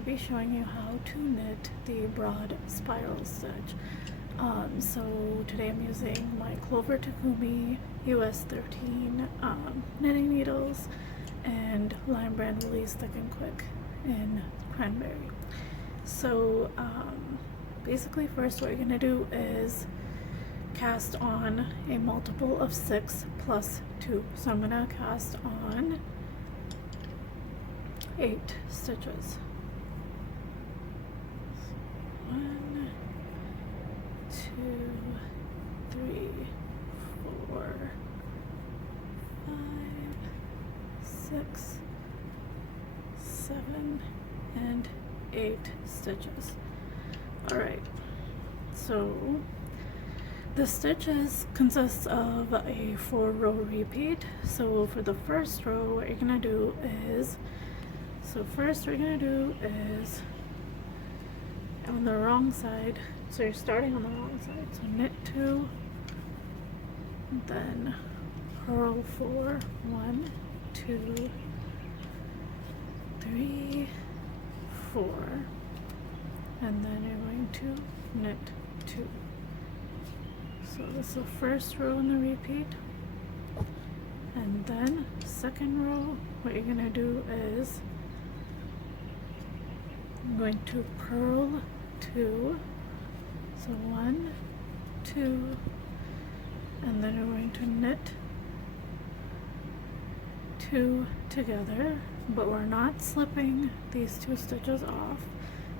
to be showing you how to knit the broad spiral stitch. So today I'm using my Clover Takumi US 13 knitting needles and Lion Brand Woolly's Thick and Quick in Cranberry. So basically first what you're going to do is cast on a multiple of 6 plus 2. So I'm going to cast on 8 stitches. 1, 2, 3, 4, 5, 6, 7, and 8 stitches. Alright, so the stitches consist of a 4-row repeat. So for the first row, what you're gonna do is, on the wrong side, so you're starting on the wrong side, so knit 2, then purl 4, 1, 2, 3, 4, and then you're going to knit 2. So this is the first row in the repeat, and then second row, what you're going to do is I'm going to purl 2, so 1, 2, and then you're going to knit 2 together, but we're not slipping these 2 stitches off.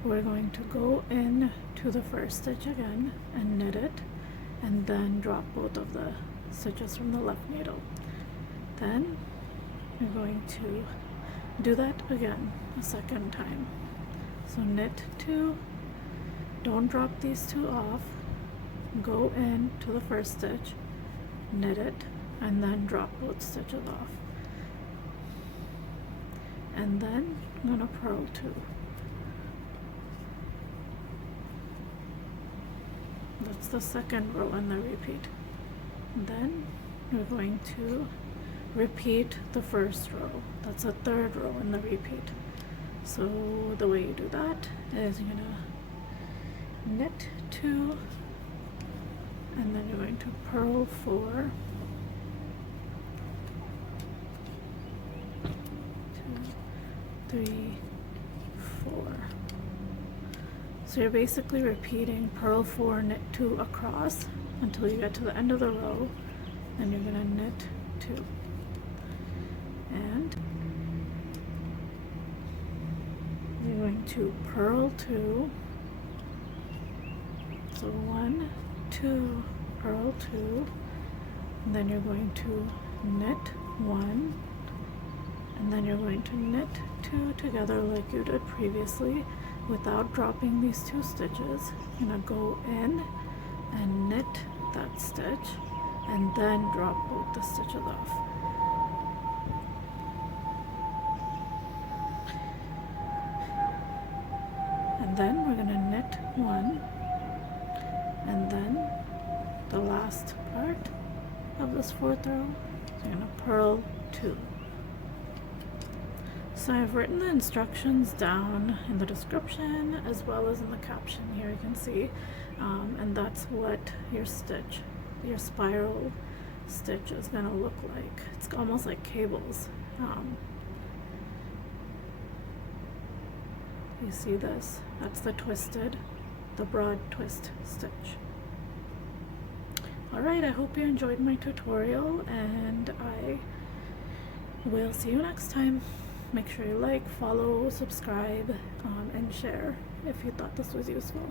We're going to go in to the first stitch again and knit it, and then drop both of the stitches from the left needle. Then you're going to do that again a second time. So knit 2, don't drop these 2 off, go in to the first stitch, knit it, and then drop both stitches off. And then I'm going to purl 2. That's the second row in the repeat. Then we're going to repeat the first row. That's the third row in the repeat. So the way you do that is you're going to knit 2, and then you're going to purl 4, 2, 3, 4. So you're basically repeating purl 4, knit 2 across until you get to the end of the row, and you're going to knit 2. And you're going to purl 2, so 1, 2, purl 2, and then you're going to knit 1, and then you're going to knit 2 together like you did previously without dropping these 2 stitches. You're going to go in and knit that stitch and then drop both the stitches off. And then we're going to knit 1, and then the last part of this 4th row, so you're going to purl 2. So I've written the instructions down in the description as well as in the caption here, you can see, and that's what your stitch, your spiral stitch is going to look like. It's almost like cables. You see this? That's the broad twist stitch. Alright, I hope you enjoyed my tutorial, and I will see you next time. Make sure you like, follow, subscribe, and share if you thought this was useful.